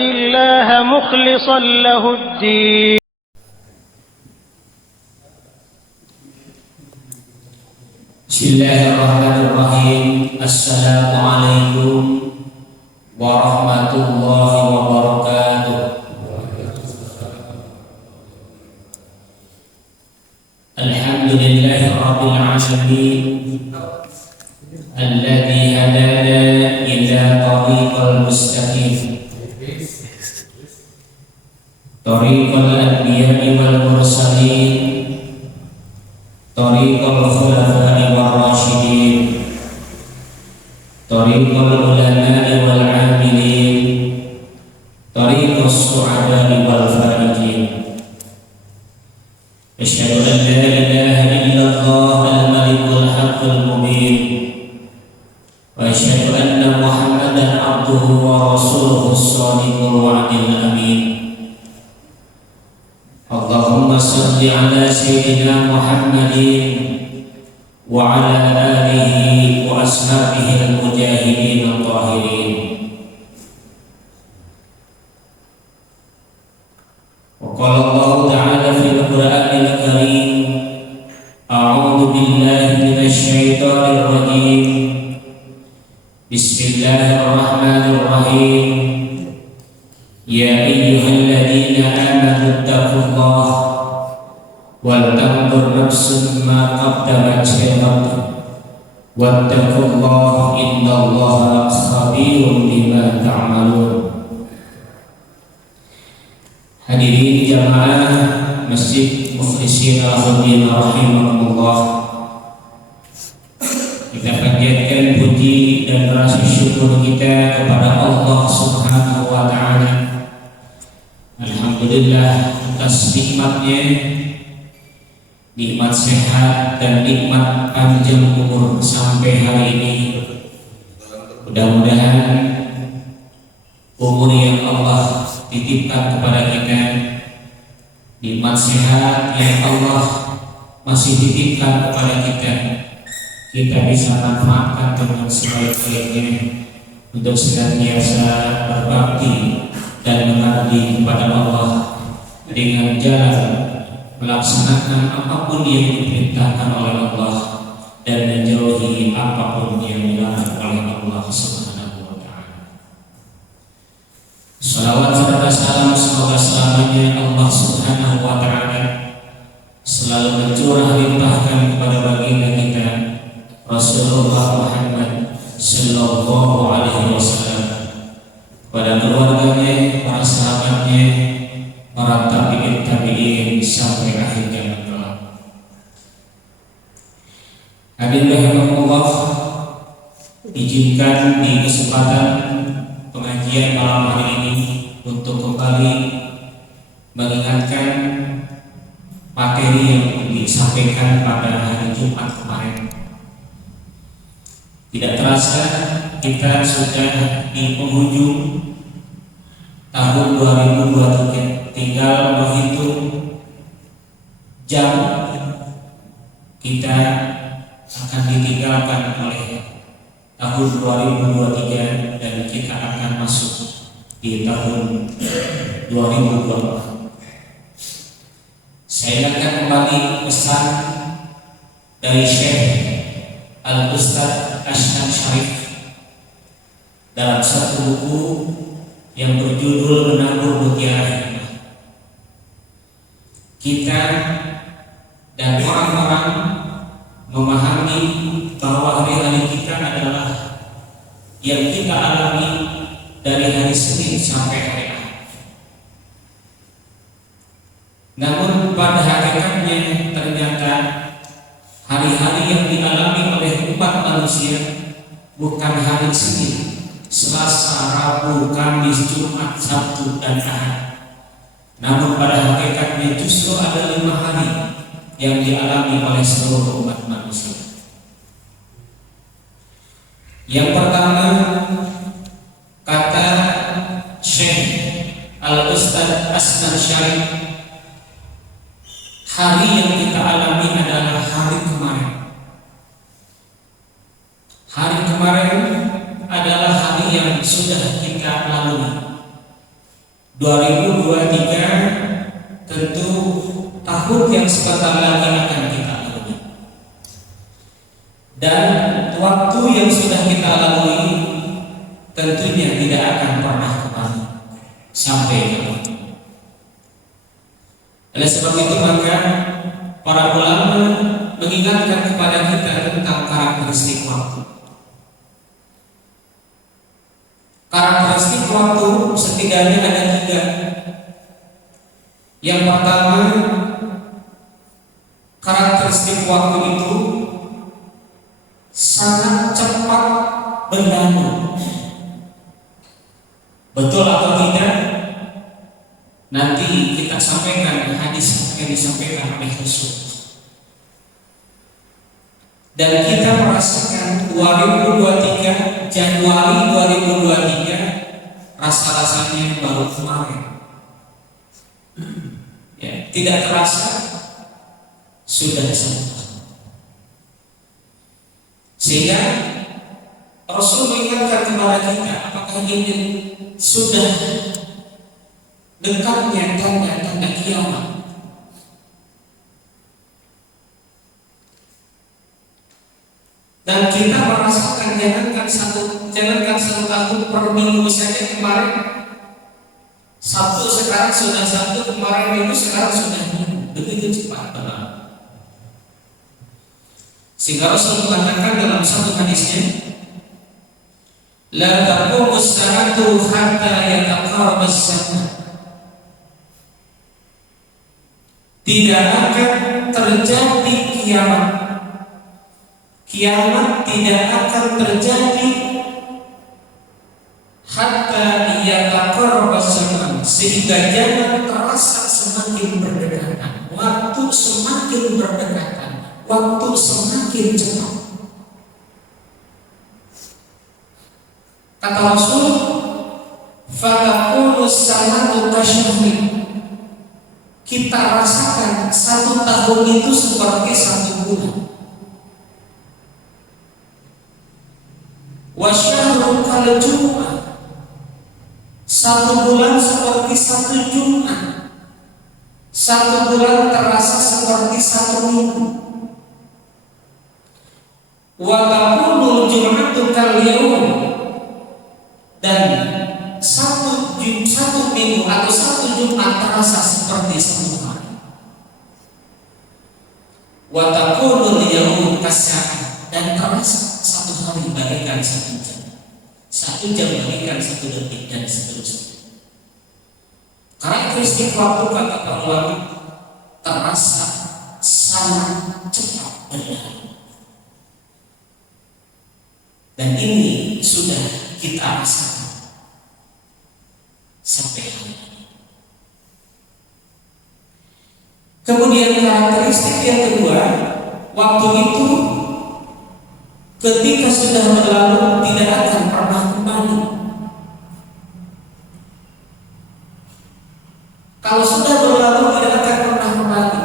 الله مخلصا له الدين. Bismillahirrahmanirrahim. Assalamualaikum warahmatullahi wabarakatuh. Alhamdulillahi rabbil alamin, alladzi hadana ila tariqal mustaqim, tariqal anbiya'i wal mursalin, tariqal khulafa'i war rasyidin, tariqal ulama'i wal 'amilin, tariqas su'ada'i wal farijin. Asyhadu an la ilaha illallah al-malikul haqqul mubin, wa asyhadu anna Muhammadan abduhu wa rasuluhu as-sadiqul wa'dil amin. Allahumma salli ala sayyidina Muhammadin wa ala alihi wa ashabihi al-mujahidin al-tahirin. Wa qala Allah ta'ala fil Qur'anil Karim, a'udzu billahi minasy syaithanir rajim. Bismillahirrahmanirrahim. Ya ayyuhalladzina amanu taqullaha wal tanzur nafsun ma qaddamat lighad wattaqullaha innallaha khabirun bima ta'malun. Hadirin jamaah Masjid Mukhlisin Al-Huddin rahimakumullah, kita panjatkan puji dan rasa syukur kita kepada Allah Subhanahu wa ta'ala. Alhamdulillah atas nikmatnya, nikmat sehat dan nikmat panjang umur sampai hari ini. Mudah-mudahan umur yang Allah titipkan kepada kita, nikmat sehat yang Allah masih titipkan kepada kita, kita bisa manfaatkan dengan sebaik-baiknya untuk senantiasa berbakti dan mengabdi kepada Allah dengan jalan melaksanakan apapun yang diperintahkan oleh Allah dan menjauhi apapun yang dilarang oleh Allah Subhanahu wa ta'ala. Salawat serta salam semoga selamanya Allah Subhanahu wa ta'ala selalu mencurah limpahkan kepada baginda kita Rasulullah Muhammad sallallahu alaihi wasallam, pada keluarganya, para sahabatnya, para tabi'in sampai akhir zaman kelak. Hadirin rahimakumullah, izinkan di kesempatan pengajian malam hari ini untuk kembali mengingatkan materi yang disampaikan pada hari Jumat kemarin. Tidak terasa kita sudah di penghujung tahun 2023, tinggal menghitung jam kita akan ditinggalkan oleh tahun 2023 dan kita akan masuk di tahun 2024. Saya akan kembali pesan dari Syekh Al-Ustadz Asnan Syarif dalam satu buku yang berjudul Menabur Mutiara Hikmah. Kita dan orang-orang memahami bahwa hari-hari kita adalah yang kita alami dari hari Senin sampai hari Ahad. Namun pada hakikatnya ternyata hari-hari yang dialami oleh umat manusia bukan hari Senin, Selasa, Rabu, Kamis, Jumat, Sabtu, dan Ahad. Namun pada hakikatnya justru ada 5 hari yang dialami oleh seluruh umat manusia. Yang pertama, kata Syekh Al-Ustadz Asnan Syarif, hari yang kita alami adalah hari kemarin. Hari kemarin adalah hari yang sudah kita lalui. 2023 tentu tahun yang sebentar lagi akan kita lalui, dan waktu yang sudah kita lalui tentunya tidak akan pernah kembali sampai kembali. Oleh sebab itu maka para ulama mengingatkan kepada kita tentang karakteristik waktu. Karakteristik waktu setidaknya ada 3. Yang pertama, karakteristik waktu itu sangat cepat berlalu. Betul atau tidak? Nanti kita sampaikan hadis yang disampaikan oleh Rasul. Dan kita merasakan 2023, Januari 2023, rasa-rasanya baru kemarin. Ya, tidak terasa sudah sempat. Sehingga Rasul mengingatkan kepada kita, apakah ini sudah dekatnya tanda-tanda kiamat? Dan kita merasakan jangankan satu tahun per minggu saja, kemarin Sabtu sekarang sudah Sabtu, kemarin Minggu sekarang sudah Minggu, begitu cepat berlalu. Sehingga Rasul mengatakan dalam satu hadisnya, la taqumu as-sa'atu hatta yataqarraba as-zaman. Tidak akan terjadi kiamat. Kiamat tidak akan terjadi hatta yataqarraba az-zaman, sehingga zaman terasa semakin berdekatan, waktu semakin berdekatan, waktu semakin cepat. Kata Rasul, fatakunu sanatu kasyahrin. Kita rasakan 1 tahun itu seperti 1 bulan. Wasyahru kal Jum'ah, 1 bulan seperti 1 Jumat. 1 bulan terasa seperti 1 minggu. Wa taqulu Jum'atu kal yaum, dan satu minggu atau 1 Jumat terasa seperti 1 hari. Wa taqulu yaum kasa'ah, dan terasa 1 hari bagaikan 1 jam, 1 jam bagaikan 1 detik, dan seterusnya. Karakteristik waktu, kata para ulama, terasa sangat cepat berlalu. Dan ini sudah kita rasakan sampai hari ini. Kemudian karakteristik yang kedua, waktu itu ketika sudah berlalu tidak akan pernah kembali. Kalau sudah berlalu tidak akan pernah kembali.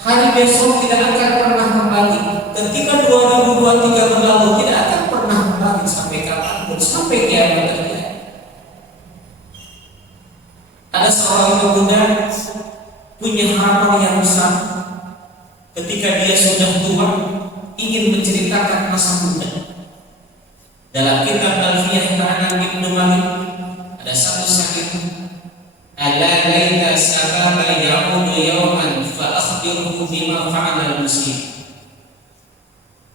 Hari besok tidak akan pernah kembali. Ketika 2023 berlalu tidak akan pernah kembali sampai kapanpun, sampai kiamat terjadi. Ada seorang pemuda punya harapan yang besar. Ketika dia sudah tua, ingin menceritakan masa muda. Dalam kitab Alfiyah Kanan Ibnu Malik ada satu syair, ala laita sababa ya'udu yawman fa akhbiruhu bima fa'ala al-muslim.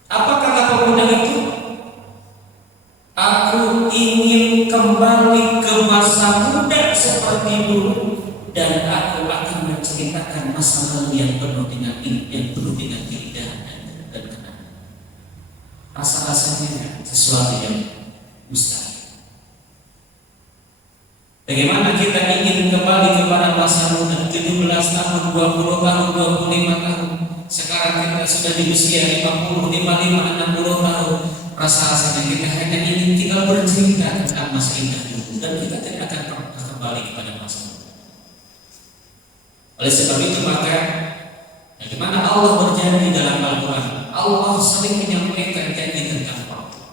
Apa kata pemuda itu? Aku ingin kembali ke masa muda seperti dulu, dan aku akan menceritakan masa lalu yang penuh dengan keindahan dan kenangan. Rasa-rasanya sesuatu yang mustahil. Bagaimana kita ingin kembali kepada masa muda, 17 tahun, 20 tahun, 25 tahun. Sekarang kita sudah di usia 50, 55, 60 tahun. Rasa-rasanya kita hanya ingin tinggal bercerita tentang masa indah dulu, dan kita tidak akan pernah kembali kepada masa muda. Oleh sebab itu maka, bagaimana Allah berjanji dalam Al-Quran, Allah sering menyampaikan janji tentang waktu.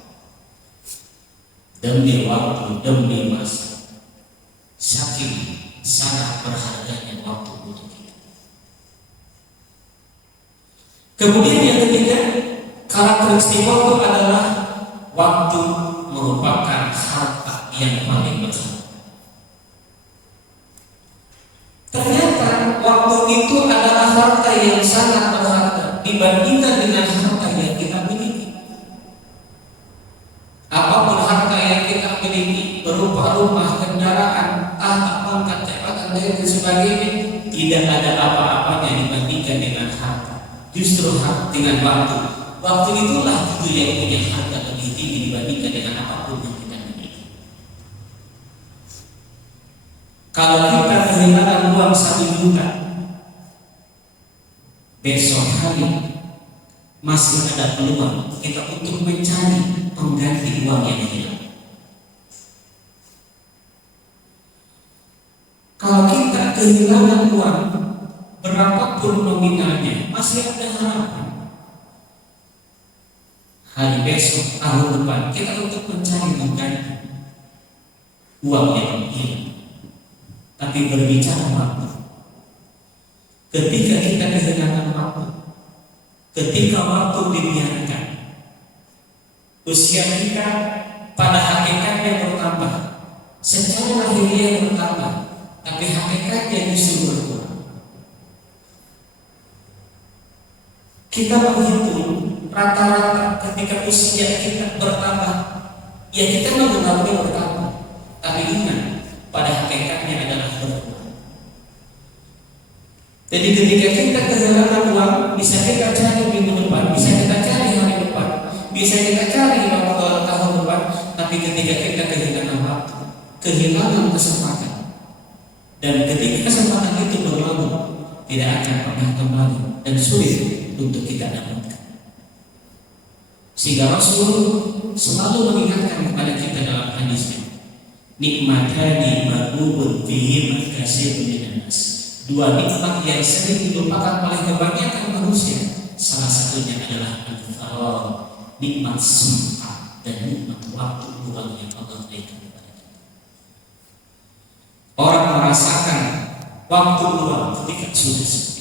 Demi waktu, demi masa, saking Kemudian yang ketiga, karakteristik waktu adalah waktu merupakan harta yang paling berharga. Ternyata waktu itu adalah harta yang sangat berharga dibandingkan dengan harta yang kita miliki. Apapun harta yang kita miliki, berupa rumah, kendaraan, pangkat, jabatan, dan sebagainya, tidak ada apa-apanya dibandingkan dengan harta. Justru dengan waktu. Waktu itulah itu yang punya harga lebih tinggi dibandingkan dengan apapun yang kita miliki. Kalau kita kehilangan uang 1 juta, besok hari masih ada peluang kita untuk mencari pengganti uang yang hilang. Kalau kita kehilangan uang berapapun nominalnya, masih ada harapan. Hari besok, tahun depan, kita untuk mencari pengganti uang yang hilang. Tapi berbicara waktu, ketika kita kehilangan waktu, ketika waktu dibiarkan, usia kita pada hakikatnya bertambah, secara lahiriah bertambah, tapi hakikatnya justru berkurang. Kita menghitung rata-rata ketika usia kita bertambah, ya kita mengetahui bertambah, tapi ingat pada hakikatnya adalah berkurang. Jadi ketika kita kehilangan uang, bisa kita cari minggu depan, bisa kita cari hari depan, bisa kita cari tahun depan, tapi ketika kita kehilangan waktu, kehilangan kesempatan, dan ketika kesempatan itu berlalu, tidak akan pernah kembali dan sulit untuk kita dapatkan. Sehingga Rasul selalu mengingatkan kepada kita dalam hadisnya, nikmatani maghbubun fihi makasirun minan nas. 2 nikmat yang sering dilupakan oleh kebanyakan manusia, salah satunya adalah al-faragh, nikmat sempat dan nikmat waktu luang yang Allah berikan kepada kita. Orang merasakan waktu luang ketika sudah sepi.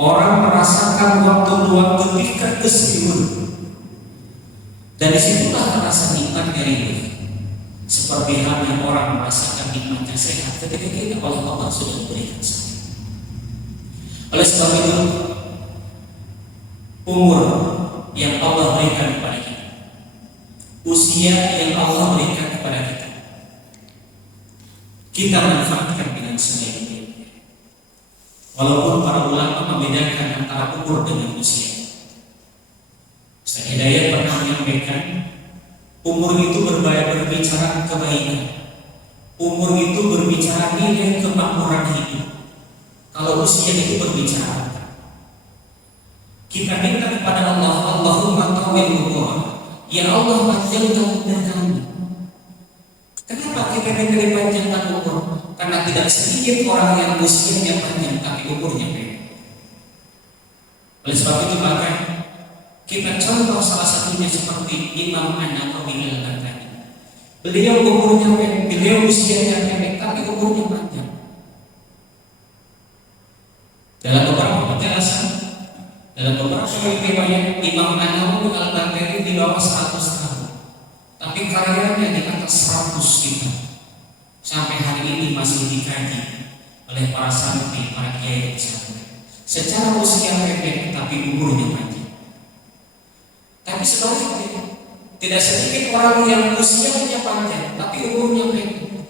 Orang merasakan waktu luang ketika kesibuk. Dan disitulah rasa nikmatnya hidup. Seperti halnya orang merasakan nikmatnya sehat ketika kita oleh Allah sudah memberikan sehat. Oleh sebab itu, umur yang Allah berikan kepada kita, usia yang Allah berikan kepada kita manfaatkan dengan sebaik-baiknya. Walaupun para ulama membedakan antara umur dengan usia. Ustaz Hidayat pernah menyampaikan, umur itu berbicara kebaikan. Umur itu berbicara nilai kemakmuran hidup. Kalau usia itu berbicara, kita minta kepada Allah, Allahumma tawil umur, ya Allah panjangkan umur kami. Kenapa kita minta dipanjangkan umur? Karena tidak sedikit orang yang usianya panjang tapi umurnya pendek. Oleh sebab itu maka kita contoh salah satunya seperti Imam An-Nawawi al-Ghazali. Beliau umurnya pendek, beliau usianya pendek, tapi umurnya panjang. Dalam beberapa penjelasan, dalam beberapa riwayat, Imam An-Nawawi al-Ghazali di bawah 100 tahun, tapi karyanya di atas 100 kitab. Sampai hari ini masih dikaji oleh para santri, para kiai pesantren. Secara usia pendek, tapi umurnya panjang. Tapi sebaliknya, tidak sedikit orang yang usianya panjang tapi umurnya pendek.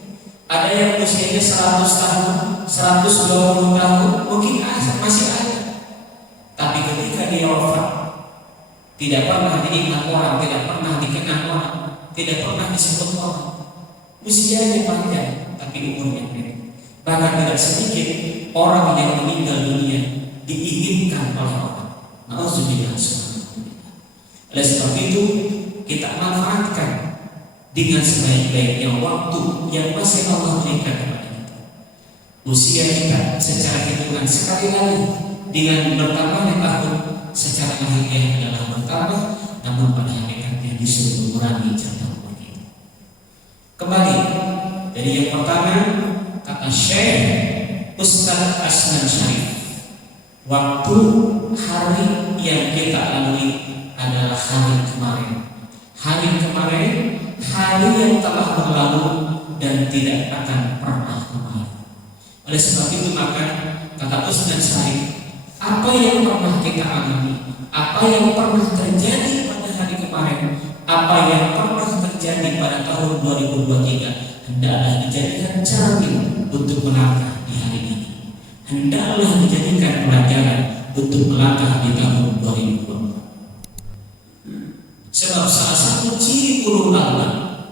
Ada yang usianya 100 tahun, 120 tahun, mungkin masih ada. Tapi ketika dia wafat, tidak pernah diingat orang, tidak pernah dikenal orang, tidak pernah disebut orang. Usianya panjang tapi umurnya pendek. Bahkan tidak sedikit orang yang meninggal dunia diinginkan oleh orang. Nauzubillah. Oleh sebab itu, kita manfaatkan dengan sebaik-baiknya waktu yang masih Allah berikan kepada kita. Usia kita secara hitungan sekali lagi dengan bertambahnya tahun secara lahiriah adalah bertambah, namun pada hakikatnya disuruh mengurangi jatah umur kita. Kembali dari yang pertama, kata Syekh Ustaz Asnan Syarif, Waktu hari yang kita lalui adalah hari kemarin. Hari kemarin, hari yang telah berlalu dan tidak akan pernah kembali. Oleh sebab itu maka kata Ustaz Syarif, apa yang pernah kita alami, apa yang pernah terjadi pada hari kemarin, apa yang pernah terjadi pada tahun 2023 hendaklah dijadikan cermin untuk melangkah di hari ini. Hendaklah dijadikan pelajaran untuk melangkah di tahun 2024. Sebab salah satu ciri ulul albab,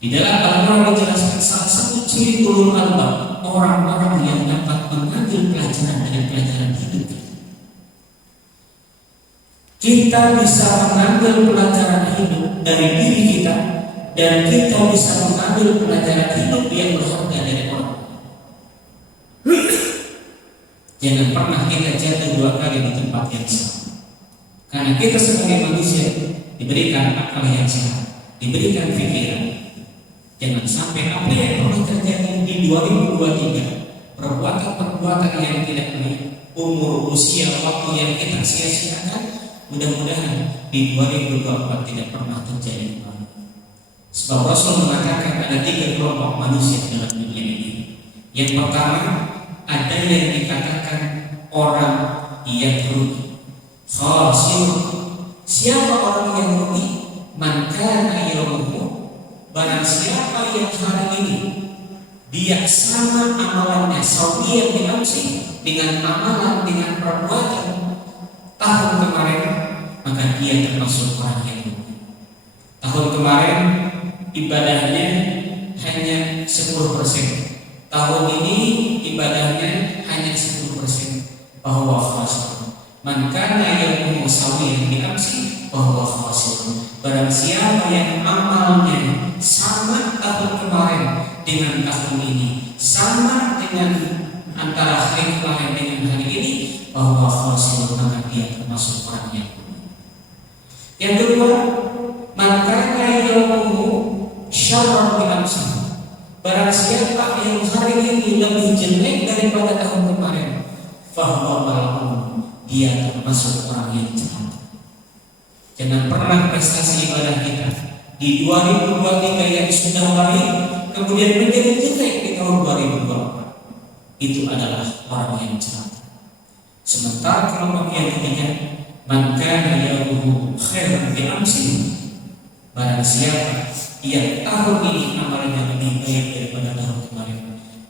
di dalam Al-Quran dijelaskan salah satu ciri ulul albab, orang-orang yang dapat mengambil pelajaran dari pelajaran hidup. Kita bisa mengambil pelajaran hidup dari diri kita, dan kita bisa mengambil pelajaran hidup yang berharga dari orang. Jangan pernah kita jatuh dua kali di tempat yang sama. Karena kita sebagai manusia diberikan akal yang sehat, diberikan pikiran. Jangan sampai apa yang pernah terjadi di 2023, perbuatan-perbuatan yang tidak baik, umur, usia, waktu yang kita sia-siakan, mudah-mudahan di 2024 tidak pernah terjadi kembali. Sebab Rasul mengatakan ada 3 kelompok manusia dalam dunia ini. Yang pertama, ada yang dikatakan orang yang rugi. Khasir. Siapa orang yang rugi? Man kana yawmuhu, barang siapa yang hari ini dia sama amalannya sawiyan bi'amsi, dengan amalan, dengan perbuatan tahun kemarin, maka dia termasuk orang yang rugi. Tahun kemarin ibadahnya hanya 10%. Tahun ini ibadahnya hanya 10%. Bahwa khasir. Man kana yawmuhu sawiyan bi'amsi bahwa khasir. Barang siapa yang amalnya sama tahun kemarin dengan tahun ini, sama dengan antara hari kemarin dengan hari ini, bahwa khasir, maka dia termasuk orang yang rugi. Yang kedua, man kana yawmuhu syarran bi'amsi. Barang siapa yang hari ini lebih jelek daripada tahun kemarin, fahuwa mal'un, dia termasuk orang yang jahat. Jangan pernah prestasi ibadah kita di 2023 yang sudah baik kemudian menjadi jelek di tahun 2024. Itu adalah orang yang jahat. Sementara kelompok yang ketiga, man kana yawmuhu khairan bi'amsi, barang siapa yang tahun ini amalnya lebih baik daripada tahun kemarin,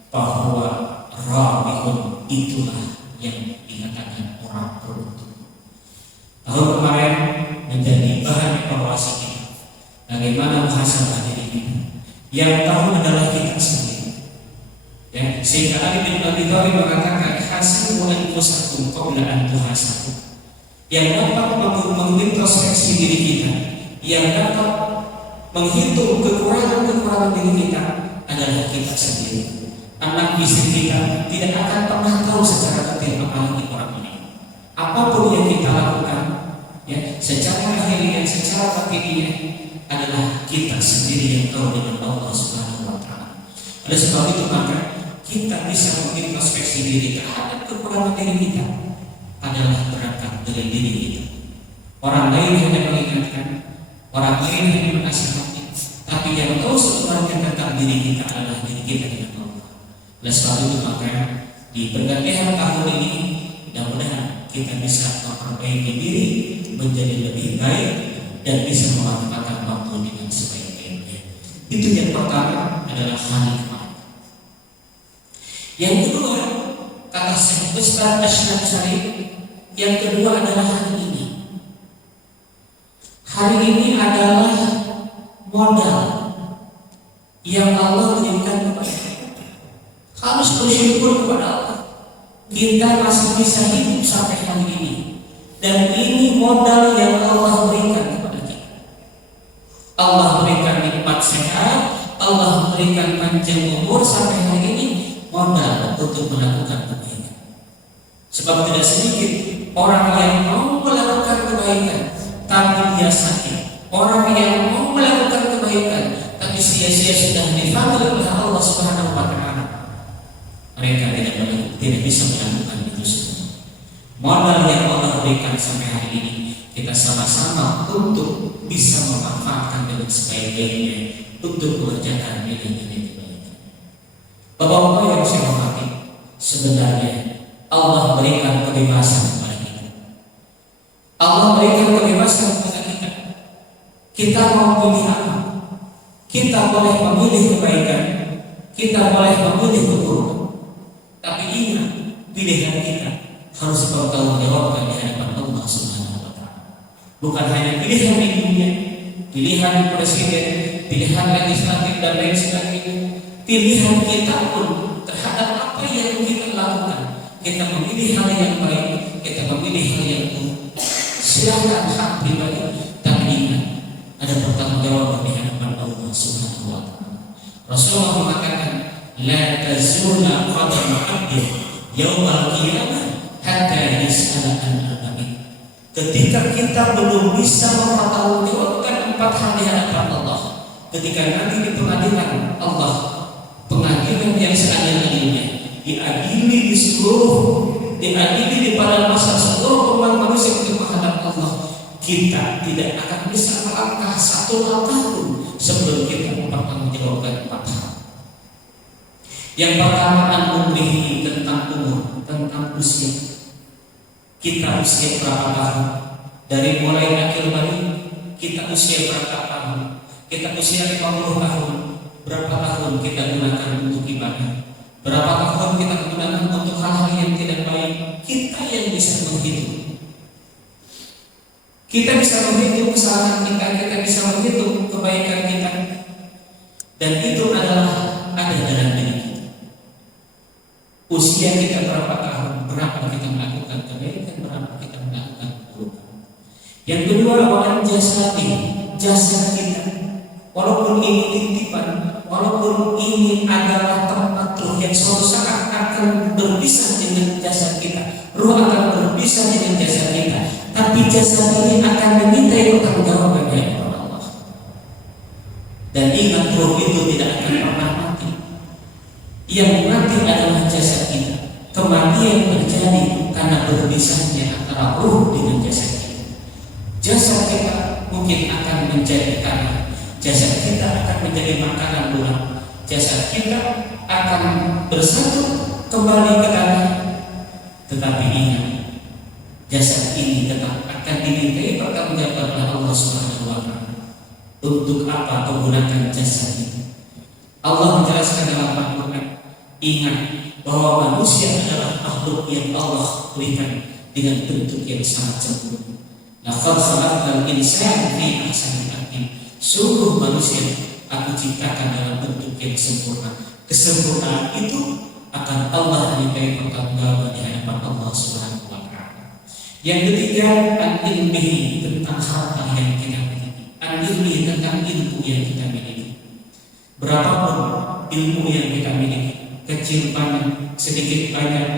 bahwa rabihun, itulah yang dikatakan orang beruntung. Tahun kemarin menjadi bahan evaluasi kita. Bagaimana muhasabah diri kita? Yang tahu adalah kita sendiri. Ya, sehingga Ali bin Abi Thalib mengatakan hasibu anfusakum qabla an tuhasabu. Yang dapat mengintrospeksi diri kita, yang dapat menghitung kekurangan diri kita adalah kita sendiri. Anak istri kita tidak akan pernah tahu secara detail apalagi orang lain. Apapun yang kita lakukan, ya, secara lahiriah, secara batiniah, adalah kita sendiri yang tahu dengan Allah Subhanahu wa Ta'ala. Oleh sebab itu maka kita bisa mengintrospeksi diri terhadap kekurangan diri kita adalah berangkat dari diri kita. Orang lain hanya mengingatkan, orang lain hanya menasihati, tapi yang tahu sebenarnya tentang diri kita adalah diri kita dengan Allah. Oleh sebab itu maka di pergantian tahun ini mudah-mudahan kita bisa memperbaiki diri menjadi lebih baik dan bisa memanfaatkan waktu dengan sebaik-baiknya. Itu yang pertama adalah hari kemarin. Yang kedua, kata Syekh Ustaz Ashraf Syarif, yang kedua adalah hari ini. Hari ini adalah modal yang Allah berikan kepada kita. Harus bersyukur kepada Allah. Kita masih bisa hidup sampai hari ini. Dan ini modal yang Allah berikan kepada kita. Allah berikan nikmat sehat, Allah berikan panjang umur sampai hari ini, modal untuk melakukan kebaikan. Sebab tidak sedikit orang yang mau melakukan kebaikan tapi dia sakit, orang yang mau melakukan kebaikan tapi sia-sia sudah dipanggil oleh Allah Subhanahu wa Ta'ala, mereka tidak bisa melakukan itu semua. modal yang Allah berikan sampai hari ini kita sama-sama untuk bisa memanfaatkan dengan sebaik-baiknya untuk mengerjakan nilai-nilai kebaikan. Bapak-bapak yang saya hormati, sebenarnya Allah berikan kebebasan kepada kita. Allah berikan kebebasan kepada kita. Kita mau pilih apa? Kita boleh memilih kebaikan, kita boleh memilih keburukan. Tapi ingat, pilihan kita harus bertanggungjawabkan di hadapan Allah Subhanahu wa Ta'ala. Bukan hanya pilihan di dunia, pilihan presiden, pilihan legislatif dan lain sebagainya. Pilihan kita pun terhadap apa yang kita lakukan. Kita memilih hal yang baik, kita memilih hal yang buruk. Silakan hak pribadi, tapi ingat ada pertanggungjawaban di hadapan Allah Subhanahu wa Ta'ala. Rasulullah mengatakan, la tazula qadama 'abdin yaumal qiyamah hatta yus'ala an arba'in. Ketika kita belum bisa mempertanggungjawabkan 4 hal di hadapan Allah, ketika nanti di pengadilan Allah, pengadilan yang seadil-adilnya, diadili di pada masa seluruh umat manusia untuk menghadap Allah, kita tidak akan bisa melangkah 1 langkah pun sebelum kita mempertanggungjawabkan 4 hal. Yang pertama, an-umrihi, tentang umur, tentang usia. Kita usia berapa tahun? Dari mulai akhir balik, kita usia berapa tahun? Kita usia 50 tahun. Berapa tahun kita gunakan untuk ibadah? Berapa tahun kita gunakan untuk hal-hal yang tidak baik? Kita yang bisa menghitung. Kita bisa menghitung kesalahan kita, kita bisa menghitung kebaikan kita. Dan itu adalah ada dalam diri kita. Usia kita berapa tahun, berapa kita melakukan kebaikan, berapa kita melakukan keburukan. Yang kedua, wawan jasadi, jasad kita. Walaupun ini titipan, walaupun ini adalah tempat ruh yang suatu saat akan berpisah dengan jasad kita, ruh akan berpisah dengan jasad kita, tapi jasad ini akan dimintai pertanggungjawaban dari Allah. Dan ingat, ruh itu tidak akan pernah mati. Yang mati adalah jasad kita. Kematian terjadi karena berpisahnya antara ruh dengan jasad kita. Jasad kita mungkin akan menjadi tanah, jasad kita akan menjadi makanan ulang, jasad kita akan bersatu kembali ke tanah. Tetapi ingat, jasad ini tetap akan dimintai pertanggungjawaban oleh Allah Subhanahu wa Ta'ala. Untuk apa menggunakan jasad itu? Allah menjelaskan dalam Al-Quran, ingat bahwa manusia adalah makhluk yang Allah berikan dengan bentuk yang sangat sempurna. Laqad khalaqnal insana fi ahsani taqwim. Sungguh manusia aku ciptakan dalam bentuk yang sempurna. Kesempurnaan itu akan Allah mintai pertanggungjawaban di hadapan Allah Subhanahu wa Ta'ala. Yang ketiga, an-ilmi, tentang harta yang kita miliki. An-ilmi, tentang ilmu yang kita miliki. Berapapun ilmu yang kita miliki, kecil banyak, sedikit banyak,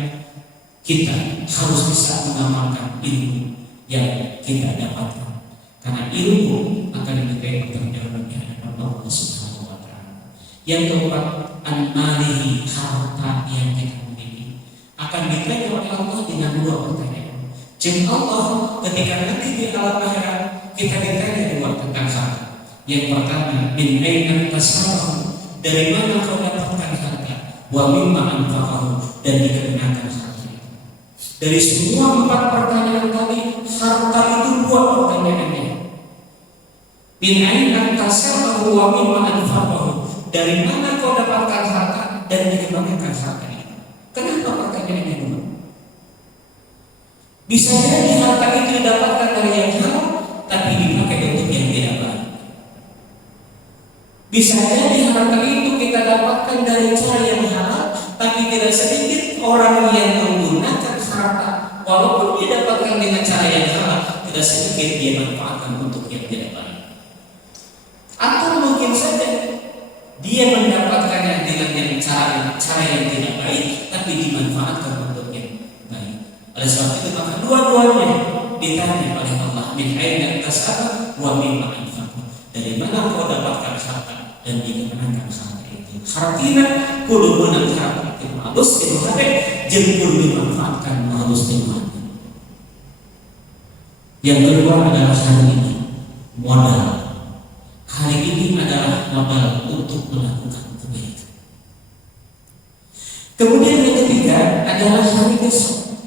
kita harus bisa mengamalkan ilmu yang kita dapatkan. Karena ilmu akan dimintai pertanggungjawaban di hadapan Allah Subhanahu wa Ta'ala. Yang keempat, an-malihi, harta yang kita miliki akan ditanya oleh Allah dengan 2 pertanyaan. Jadi Allah ketika nanti di alam akhirat kita ditanya 2 tentang harta. Yang pertama, min aina tasarrafu, dari mana kau dapatkan harta? Wa mimma anfaqahu, dan dikenakan harta. Dari semua 4 pertanyaan tadi, harta itu 2 pertanyaannya. Min aina tasarrafu wa mimma anfaqahu, dari mana kau dapatkan harta dan dikenakan harta itu. Kenapa pertanyaannya 2? Bisa jadi harta itu didapatkan dari yang halal, tapi dipakai untuk yang tidak baik. Bisa jadi harta itu kita dapatkan dari cara yang halal, tapi tidak sedikit orang yang menggunakan harta walaupun didapatkan dengan cara yang halal, tidak sedikit dia manfaatkan untuk yang tidak baik. Atau mungkin saja dia mendapatkannya dengan yang cara yang tidak baik, tapi dimanfaatkan untuk yang baik. Oleh sebab itu maka dua-duanya ditanya oleh Allah, min aina tasaba wa mimma anfaqta, dari mana kau dapatkan harta dan dikenakan harta itu. Hartina kudu menang harta itu halus itu hati jeung kudu dimanfaatkan halus itu hati. Yang kedua adalah hari ini, modal. Hari ini adalah modal untuk melakukan kebaikan. Kemudian yang ketiga adalah hari besok.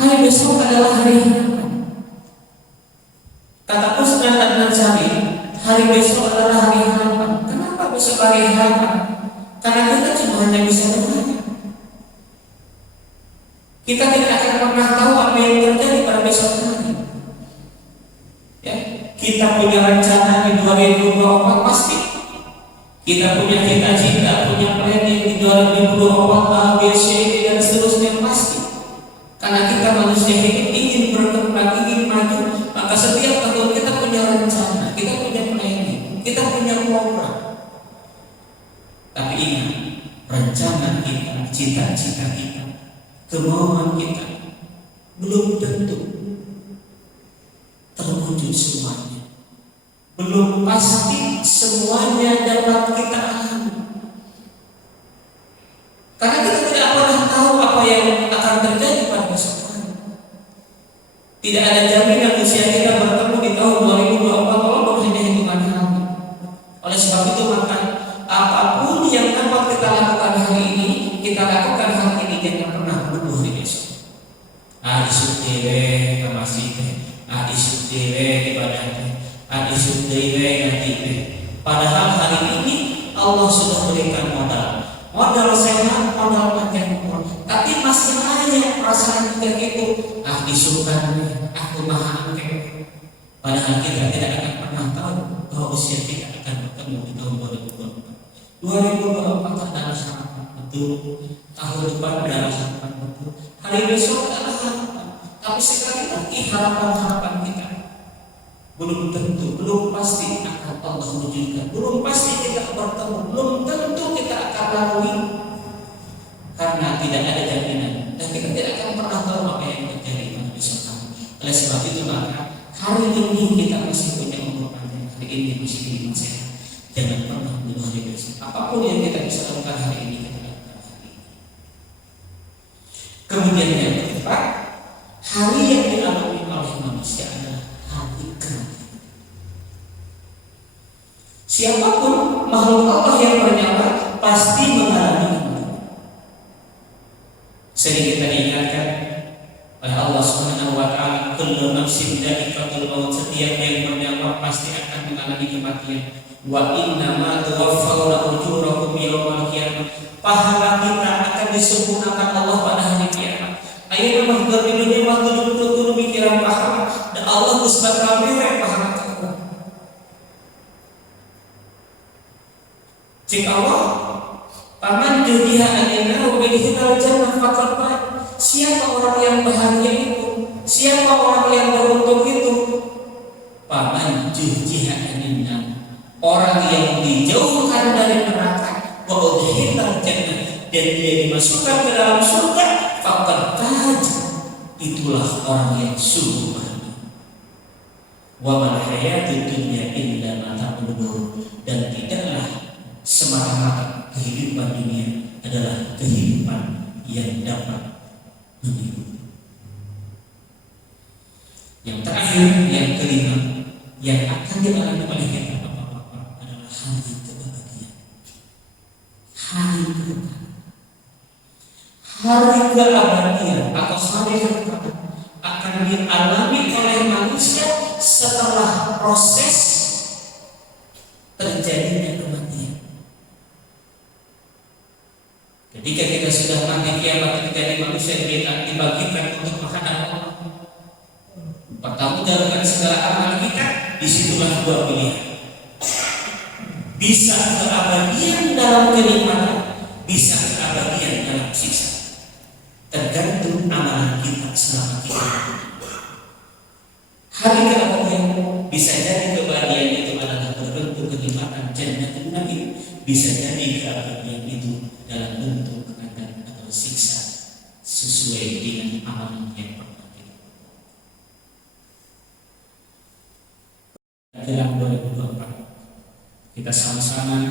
Hari besok adalah hari harapan. Kata Ustaz Adnan Syari, hari besok adalah hari harapan. Kenapa besok hari harapan? Karena kita cuma hanya bisa berharap. Kita tidak akan pernah tahu apa yang terjadi pada besok hari. Ya, kita punya rencana di 2024 pasti. Kita punya cita-cita, punya planning di 2024 A, B, C, D dan seterusnya pasti. Karena kita manusia hidup ingin berkembang, ingin maju, maka setiap tahun kita punya rencana, kita punya planning, kita punya program. Tapi ingat, rencana kita, cita-cita kita, kemauan kita belum tentu terwujud semuanya. Belum pasti semuanya dapat kita alami. Karena kita tidak pernah tahu apa yang akan terjadi pada besok hari. Tidak ada jaminan usia kita bertemu di tahun 2024 walaupun hanya hitungan hari. Oleh sebab itu maka apapun yang dapat kita lakukan hari ini, kita lakukan hari ini, jangan pernah menunggu hari besok. Isuk dewe ke masjid, isuk dewe ibadah, isuk dewe ngaji. Padahal hari ini Allah sudah berikan modal sehat, modal panjang umur. Tapi masih ada perasaan kita itu, isukan, aku maha angke. Padahal kita tidak akan pernah tahu bahwa usia kita akan bertemu di tahun 2024. 2024 adalah harapan betul, tahun depan adalah harapan betul, hari besok adalah harapan. Tapi sekali lagi harapan-harapan kita belum tentu, belum pasti akan Allah wujudkan, belum pasti kita bertemu, belum tentu kita akan lalui, karena tidak ada jaminan dan kita tidak akan pernah tahu apa yang terjadi pada besok hari. Oleh sebab itu maka hari ini kita masih punya umur panjang, hari ini masih punya sehat. Jangan pernah menunggu hari besok. Apapun yang kita bisa lakukan hari ini, kita lakukan hari ini. Kemudian yang keempat, hari yang dialami oleh manusia adalah hari kematian. Siapapun makhluk Allah yang bernyawa pasti mengalami kematian. Sering kita diingatkan oleh Allah Subhanahu wa taala, kullu nafsin dha'iqatul maut, setiap yang bernyawa pasti akan mengalami kematian. Wa inna ma tuwaffawna ujurakum yawmal qiyamah, pahala kita akan disempurnakan Allah pada hari kiamat. Ayo mahdur di dunia mahdur dulu pikiran pahala dan Allah kusbat ramai pahala kamu. Jika Allah paman dunia anina ubidhina jannah faqad ba. Siapa orang yang bahagia itu? Siapa orang yang beruntung itu? Paman dunia anina, orang yang dijauhkan dari neraka, wa udkhilal jannah, dan dia dimasukkan ke dalam surga, faqad taj, itulah orang yang sungguh bahagia. Wa mal hayatud dunya illa mata'ul ghurur, dan tidaklah semata-mata kehidupan dunia adalah kehidupan yang dapat menghibur. Yang terakhir, yang kelima, yang akan dialami oleh kita bapak-bapak adalah hari kebahagiaan, hari kebahagiaan, hari keabadian atau hari kebahagiaan akan dialami oleh manusia setelah proses terjadinya kematian. Ketika kita sudah mati kiamat, ketika di manusia kita dibagikan untuk menghadap Allah, pertanggungjawaban segala amal kita, disitulah dua pilihan. Bisa keabadian dalam kenikmatan, bisa keabadian dalam siksa. Tergantung amalan kita selama kita. Hari keabadian bisa jadi keabadian itu adalah berbentuk kenikmatan jannatul na'im, bisa jadi keabadian itu dalam bentuk keadaan atau siksa sesuai dengan amalan yang pernah kita. Dalam 2024 kita sama-sama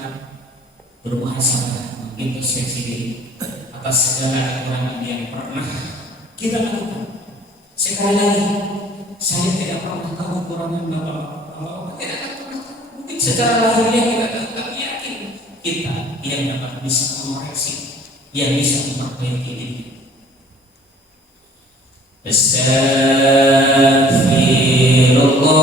bermuhasabah, mengintrospeksi diri atas segala kekurangan yang pernah kita lakukan. Sekali lagi, saya tidak pernah tahu kekurangan bapak-bapak, tidak pernah tahu. Mungkin secara lahiriah kita tetap yakin kita yang dapat bisa mengoreksi, yang bisa memperbaiki diri. Astaghfirullah.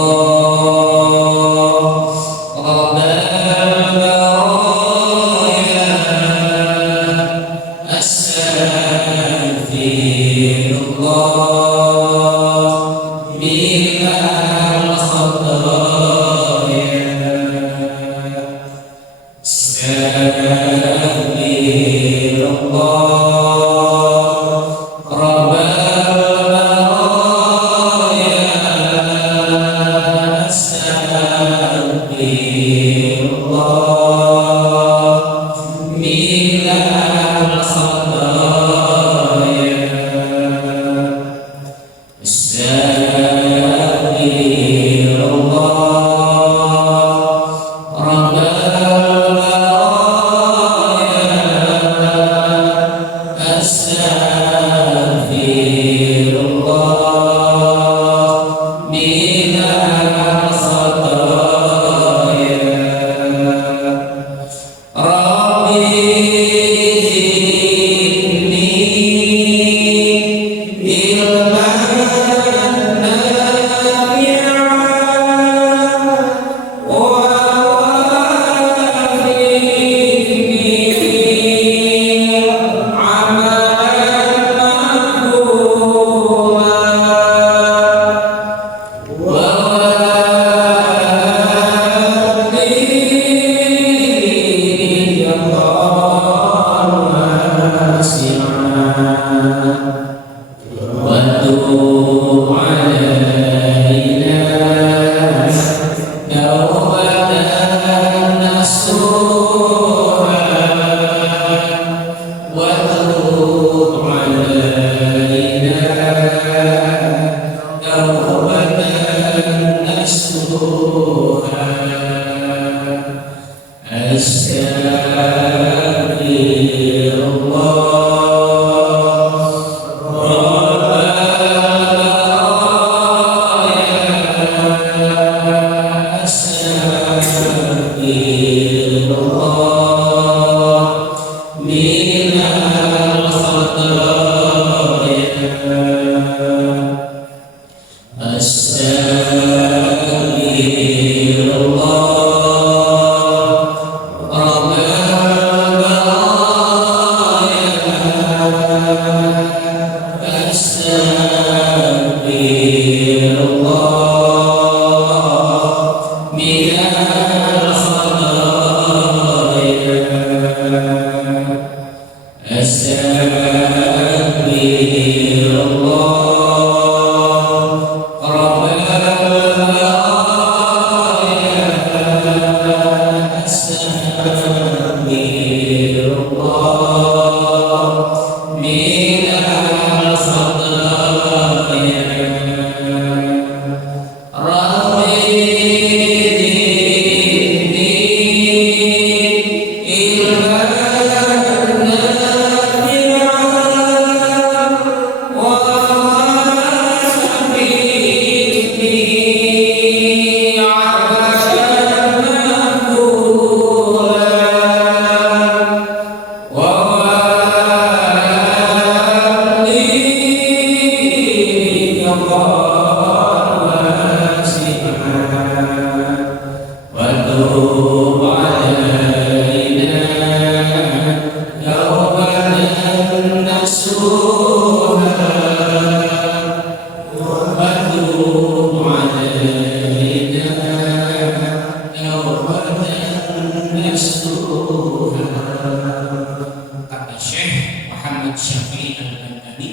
Kata Syekh Muhammad Syafi'i Al-Albani,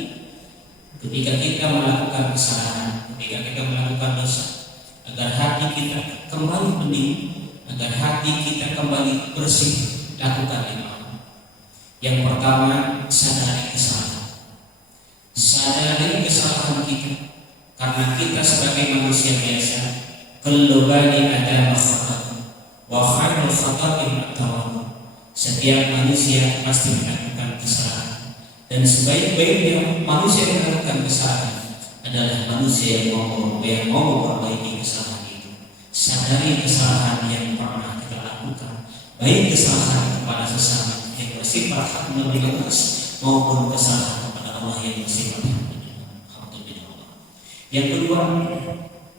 ketika kita melakukan kesalahan, ketika kita melakukan dosa, agar hati kita kembali bening, agar hati kita kembali bersih, lakukan lima. Yang pertama, sadari kesalahan. Sadari kesalahan kita, karena kita sebagai manusia biasa, kullu bani adama khata'un wa khairul khata'in at-tawwab. Setiap manusia pasti melakukan kesalahan, Dan sebaik-baiknya manusia yang melakukan kesalahan adalah manusia yang mau memperbaiki kesalahan itu. Sadari kesalahan yang pernah kita lakukan, baik kesalahan kepada sesama yang bersifat hak menerima maupun kesalahan kepada Allah yang bersifat hak menerima. Yang kedua,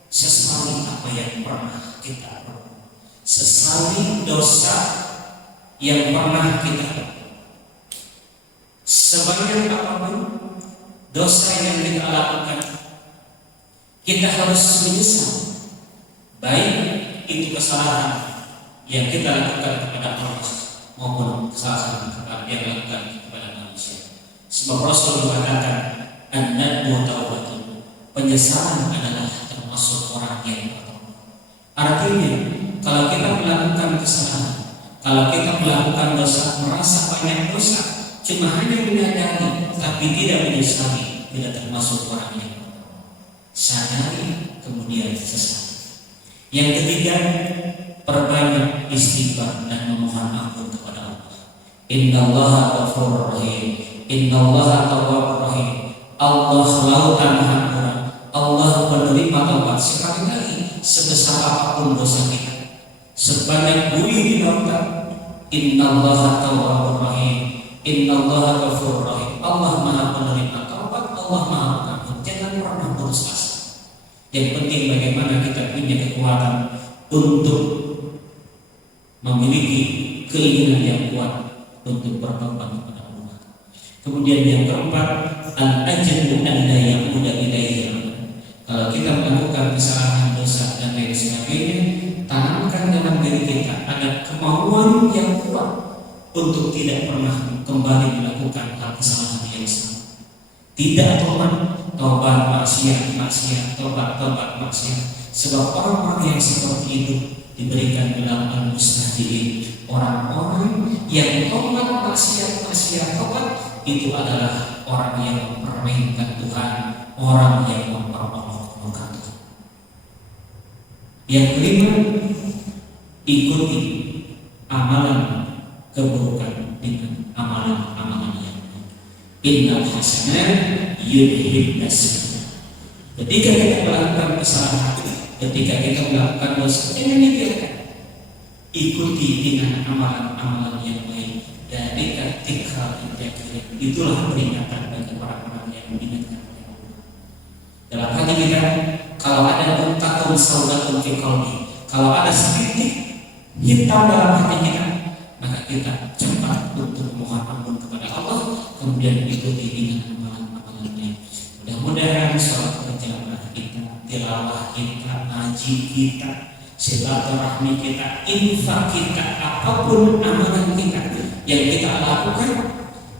sesali apa yang pernah kita lakukan. Sesali dosa yang pernah kita lakukan. Sebanyak apapun dosa yang kita lakukan, kita harus menyesal. Baik itu kesalahan yang kita lakukan kepada Allah maupun kesalahan yang dilakukan kepada manusia. Sebab Rasul mengatakan, an-nadmu taubatun, penyesalan adalah termasuk orang yang bertobat. Artinya, kalau kita melakukan kesalahan, kalau kita melakukan dosa, merasa banyak dosa, cuma hanya menyadari tapi tidak menyesali, tidak termasuk orang yang sadari kemudian sesali. Yang ketiga, perbanyak istighfar dan memohon ampun kepada Allah. Innallaha ghafurur rahim, innallaha tawwabur rahim. Allah lautan maha, Allah penerima taubat. Sekali lagi, sebesar apapun dosa kita, sebanyak bumi di lautan, innallaha tawwabur rahim, innallaha ghafurur rahim. Allah maha penerima taubat, Allah maha pengampun. Jangan pernah putus asa. Yang penting bagaimana kita punya kekuatan untuk memiliki keinginan yang kuat untuk bertobat kepada Allah. Kemudian yang keempat, al-ajru an la yaquda ilaihi. Kalau kita melakukan kesalahan, dosa dan lain sebagainya, tanamkan dalam diri kita ada kemauan yang kuat untuk tidak pernah kembali melakukan hal kesalahan yang sama. Tidak tobat maksiat, tobat maksiat. Sebab orang-orang yang seperti itu diberikan dalam al-mustahdiin, orang-orang yang tobat maksiat, tobat itu adalah orang yang mempermainkan Tuhan, orang yang mempermainkan Tuhan. Yang kelima, ikuti amalan keburukan dengan amalan-amalan yang baik. Innal hasanat yudhibnas sayyi'at. Ketika kita melakukan kesalahan, ketika kita melakukan dosa, jangan dipikirkan. Ikuti dengan amalan-amalan yang baik. Dari tikrar integritas, itulah peringatan bagi orang-orang yang mengingatkan Allah. Dalam hati kita, kalau ada untakun saudatun fi qalbi, kalau ada sedikit hitam dalam hati kita, maka kita cepat untuk mohon ampun kepada Allah, kemudian ikuti dengan amalan-amalan baik. Mudah-mudahan sholat berjamaah kita, tilawah kita, ngaji kita, silaturahmi kita, infak kita, apapun amalan kita yang kita lakukan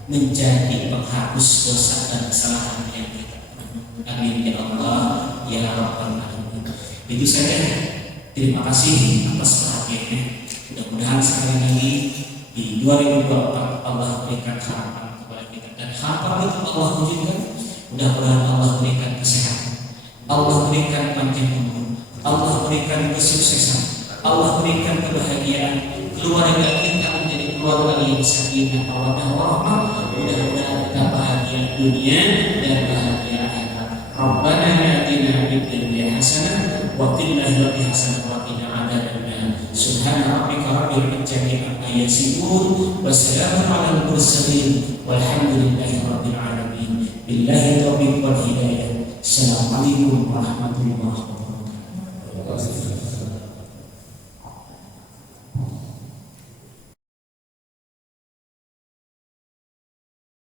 menjadi penghapus dosa dan kesalahan yang kita. Amin ya Allah ya Rabbal Alamin. Itu saja. Terima kasih atas perhatiannya. Mudah-mudahan sekali lagi di 2024 Allah berikan harapan kepada kita, dan harapan itu Allah wujudkan. Mudah-mudahan Allah berikan kesehatan, Allah berikan panjang umur, Allah berikan kesuksesan, Allah berikan kebahagiaan. Keluarga kita menjadi keluarga yang sakinah, mawaddah warahmah. Mudah-mudahan kita bahagia dunia dan bahagia akhirat. Rabbana atina fid dunya hasanah wa fil akhirati hasanah wa qina adzabannar. Subhana rabbika rabbil izzati amma yasifun wa salamun alal mursalin walhamdulillahi rabbil alamin. Billahi taufiq wal hidayah. Assalamualaikum warahmatullahi wabarakatuh.